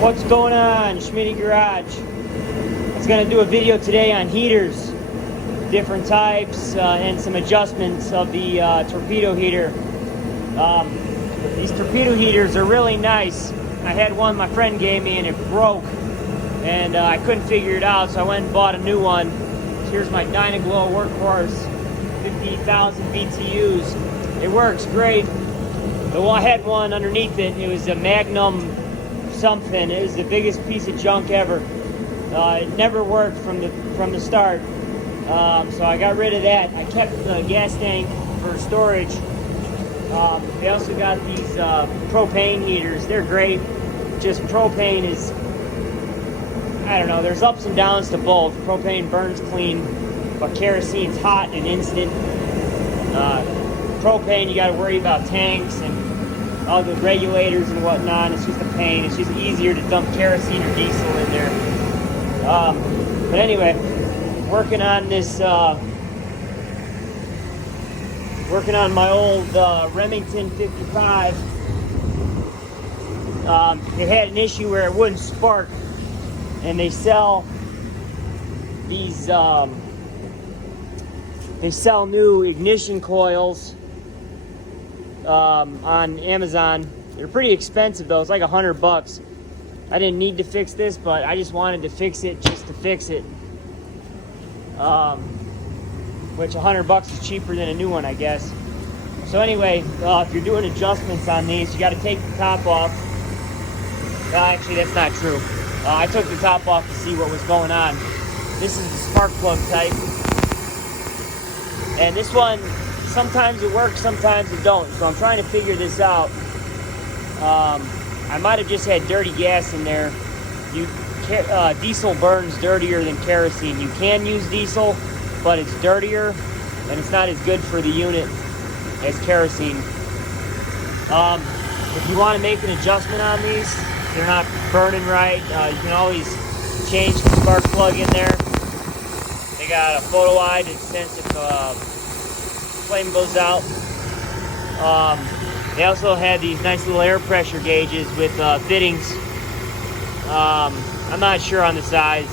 What's going on, Schmitty Garage? I was going to do a video today on heaters, different types, and some adjustments of the torpedo heater. These torpedo heaters are really nice. I had one my friend gave me and it broke, and I couldn't figure it out, so I went and bought a new one. Here's my Dynaglow workhorse, 50,000 BTUs. It works great. Well, I had one underneath it. It was a Magnum something. It was the biggest piece of junk ever. It never worked from the start. So I got rid of that. I kept the gas tank for storage. They also got these propane heaters. They're great. Just propane is, I don't know, there's ups and downs to both. Propane burns clean, but kerosene's hot and instant. Propane, you got to worry about tanks and all the regulators and whatnot. It's just a pain. It's just easier to dump kerosene or diesel in there. But anyway, working on this, working on my old Remington 55. It had an issue where it wouldn't spark, and they sell these, they sell new ignition coils on Amazon. They're pretty expensive though. It's like $100. I didn't need to fix this, but I just wanted to fix it just to fix it. Which $100 is cheaper than a new one, I guess. So anyway, if you're doing adjustments on these, you got to take the top off. Actually, that's not true. I took the top off to see what was going on. This is the spark plug type. And this one, sometimes it works, sometimes it don't. So I'm trying to figure this out. I might have just had dirty gas in there. Diesel burns dirtier than kerosene. You can use diesel, but it's dirtier and it's not as good for the unit as kerosene. If you want to make an adjustment on these, they're not burning right, you can always change the spark plug in there. They got a photo eye that sense if flame goes out. They also had these nice little air pressure gauges with fittings. I'm not sure on the size.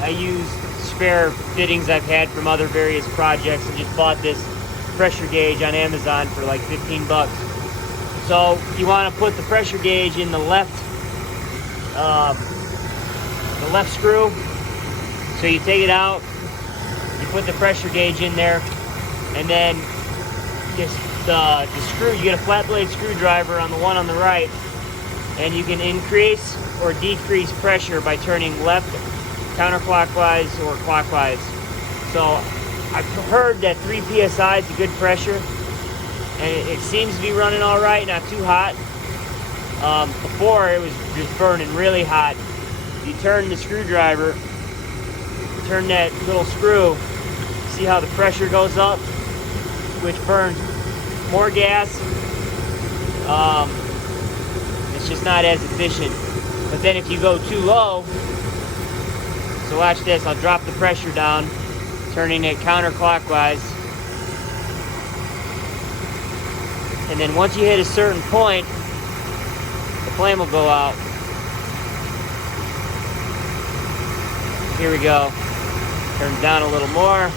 I used spare fittings I've had from other various projects and just bought this pressure gauge on Amazon for like $15. So you want to put the pressure gauge in the left screw. So you take it out, you put the pressure gauge in there, and then just the screw, you get a flat blade screwdriver on the one on the right, and you can increase or decrease pressure by turning left counterclockwise or clockwise. So I've heard that 3 psi is a good pressure, and it seems to be running all right, not too hot. Before it was just burning really hot. You turn the screwdriver, turn that little screw, see how the pressure goes up, which burns more gas. It's just not as efficient. But then if you go too low, so watch this, I'll drop the pressure down, turning it counterclockwise. And then once you hit a certain point, the flame will go out. Here we go. Turn down a little more.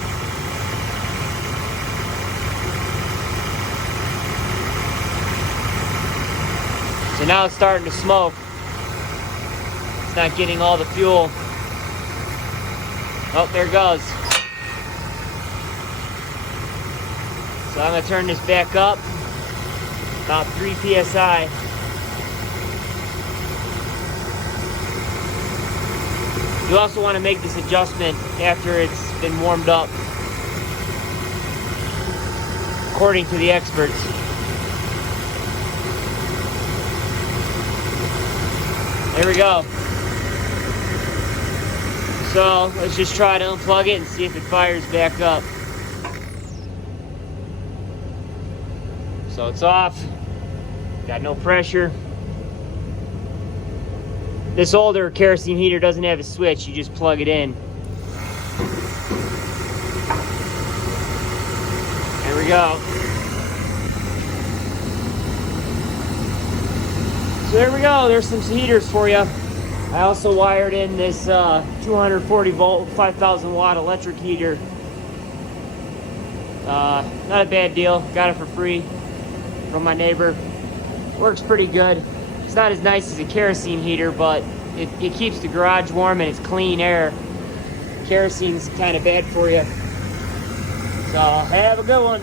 So now it's starting to smoke. It's not getting all the fuel. Oh, there it goes. So I'm going to turn this back up. About 3 psi. You also want to make this adjustment after it's been warmed up, according to the experts. There we go. So let's just try to unplug it and see if it fires back up. So it's off. Got no pressure. This older kerosene heater doesn't have a switch, you just plug it in. There we go. So there we go, there's some heaters for you. I also wired in this 240 volt, 5,000 watt electric heater. Not a bad deal. Got it for free from my neighbor. Works pretty good. It's not as nice as a kerosene heater, but it keeps the garage warm and it's clean air. Kerosene's kind of bad for you. So have a good one.